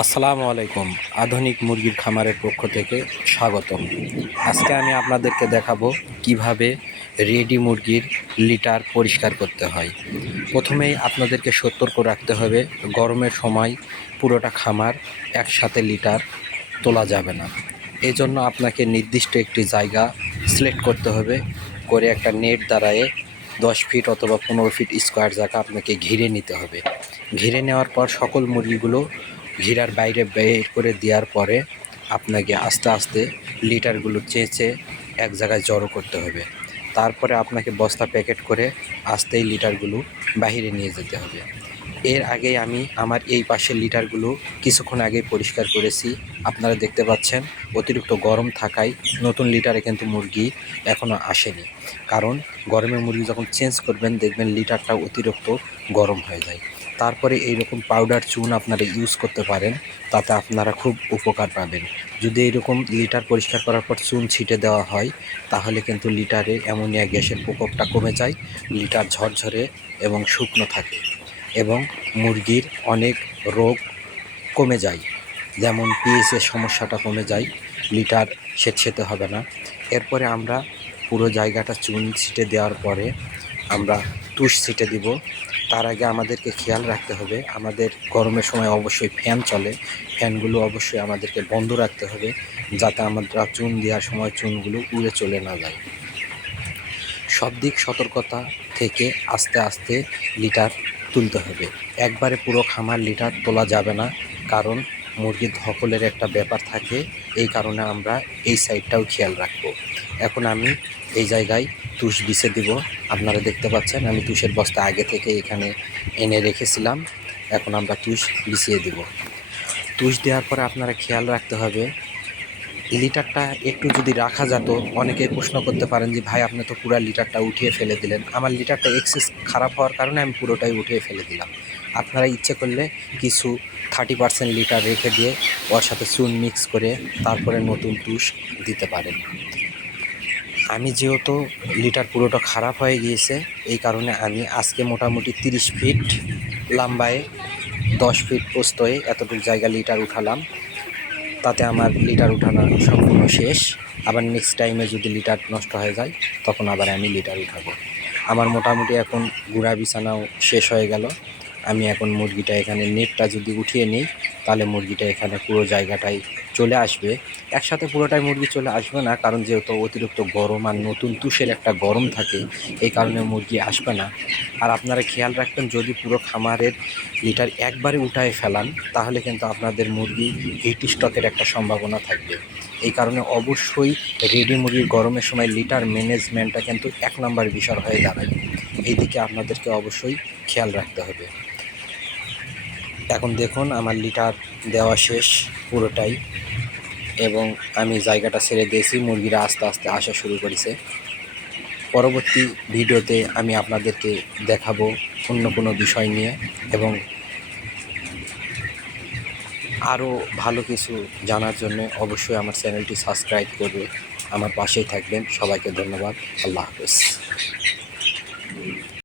আসসালামু আলাইকুম। আধুনিক মুরগির খামারের পক্ষ থেকে স্বাগতম। আজকে আমি আপনাদেরকে দেখাবো কীভাবে রেডি মুরগির লিটার পরিষ্কার করতে হয়। প্রথমেই আপনাদেরকে সতর্ক রাখতে হবে, গরমের সময় পুরোটা খামার একসাথে লিটার তোলা যাবে না। এই জন্য আপনাকে নির্দিষ্ট একটি জায়গা সিলেক্ট করতে হবে, করে একটা নেট দ্বারায় দশ ফিট অথবা পনেরো ফিট স্কোয়ার জায়গা আপনাকে ঘিরে নিতে হবে। ঘিরে নেওয়ার পর সকল মুরগিগুলো ঘিরার বাইরে বের করে দেওয়ার পরে আপনাকে আস্তে আস্তে লিটারগুলো চেঁচে এক জায়গায় জড়ো করতে হবে। তারপরে আপনাকে বস্তা প্যাকেট করে আস্তেই লিটারগুলো বাইরে নিয়ে যেতে হবে। এর আগে আমি আমার এই পাশের লিটারগুলো কিছুক্ষণ আগে পরিষ্কার করেছি। আপনারা দেখতে পাচ্ছেন, অতিরিক্ত গরম থাকায় নতুন লিটারে কিন্তু মুরগি এখনও আসেনি। কারণ গরমের মুরগি যখন চেঞ্জ করবেন, দেখবেন লিটারটা অতিরিক্ত গরম হয়ে যায়। তারপরে এইরকম পাউডার চুন আপনারা ইউজ করতে পারেন, তাতে আপনারা খুব উপকার পাবেন। যদি এরকম লিটার পরিষ্কার করার পর চুন ছিটে দেওয়া হয়, তাহলে কিন্তু লিটারে অ্যামোনিয়া গ্যাসের প্রকোপটা কমে যায় লিটার ঝরঝরে এবং শুকনো থাকে এবং মুরগির অনেক রোগ কমে যায়। যেমন পিএসের সমস্যাটা কমে যায় লিটার সেচেতে হবে না। এরপরে আমরা পুরো জায়গাটা চুন ছিটে দেওয়ার পরে আমরা তুষ ছিটে দিব। তার আগে আমাদেরকে খেয়াল রাখতে হবে। আমাদের গরমের সময় অবশ্যই ফ্যান চলে। ফ্যানগুলো অবশ্যই আমাদেরকে বন্ধ রাখতে হবে যাতে আমরা চুন দেওয়ার সময় চুনগুলো উড়ে চলে না যায়। সব দিক সতর্কতা থেকে আস্তে আস্তে লিটার তুলতে হবে। একবারে পুরো খামার লিটার তোলা যাবে না। কারণ মুরগির ধকলের একটা ব্যাপার থাকে, এই কারণে আমরা এই সাইডটাও খেয়াল রাখব। এখন আমি এই জায়গায় তুষ বিছে দিব। আপনারা দেখতে পাচ্ছেন, আমি তুষের বস্তা আগে থেকে এখানে এনে রেখেছিলাম। এখন আমরা তুষ বিছিয়ে দিব। তুষ দেওয়ার পরে আপনারা খেয়াল রাখতে হবে লিটারটা একটু যদি রাখা যেত, অনেকে প্রশ্ন করতে পারেন যে, ভাই, আপনি তো পুরো লিটারটা উঠিয়ে ফেলে দিলেন। আমার লিটারটা এক্সেস খারাপ হওয়ার কারণে আমি পুরোটাই উঠিয়ে ফেলে দিলাম। আপনারা ইচ্ছে করলে কিছু থার্টি পার্সেন্ট লিটার রেখে দিয়ে ওর সাথে চুন মিক্স করে তারপরে নতুন তুষ দিতে পারেন। আমি যেহেতু লিটার পুরোটা খারাপ হয়ে গিয়েছে, এই কারণে আমি আজকে মোটামুটি তিরিশ ফিট লম্বায়, দশ ফিট পোস্তয়ে এতটুকু জায়গা লিটার উঠালাম। তাতে আমার লিটার উঠানো সম্পূর্ণ শেষ। আবার নেক্সট টাইমে যদি লিটার নষ্ট হয়ে যায়, তখন আবার আমি লিটার উঠাবো। আমার মোটামুটি এখন গুড়া বিছানাও শেষ হয়ে গেল। আমি এখন মুরগিটা এখানে নেটটা যদি উঠিয়ে নিই, তাহলে মুরগিটা এখানে পুরো জায়গাটাই চলে আসবে। একসাথে পুরোটাই মুরগি চলে আসবে না, কারণ যেহেতু অতিরিক্ত গরম আর নতুন তুষের একটা গরম থাকে, এই কারণে মুরগি আসবে না। আর আপনারা খেয়াল রাখবেন, যদি পুরো খামারের লিটার একবারে উঠায় ফেলান, তাহলে কিন্তু আপনাদের মুরগি হিট স্টকের একটা সম্ভাবনা থাকবে। এই কারণে অবশ্যই রেডি মুরগির গরমের সময় লিটার ম্যানেজমেন্টটা কিন্তু এক নম্বর বিষয় হয়ে দাঁড়ায় এই দিকে আপনাদেরকে অবশ্যই খেয়াল রাখতে হবে। এখন দেখুন, আমার লিটার দেওয়া শেষ পুরোটাই। এবং আমি জায়গাটা ছেড়ে দিয়েছি, মুরগিরা আস্তে আস্তে আসা শুরু করেছে। পরবর্তী ভিডিওতে আমি আপনাদেরকে দেখাবো অন্য কোনো বিষয় নিয়ে এবং আরও ভালো কিছু জানার জন্য অবশ্যই আমার চ্যানেলটি সাবস্ক্রাইব করবে। আমার পাশেই থাকবেন। সবাইকে ধন্যবাদ। আল্লাহ হাফেজ।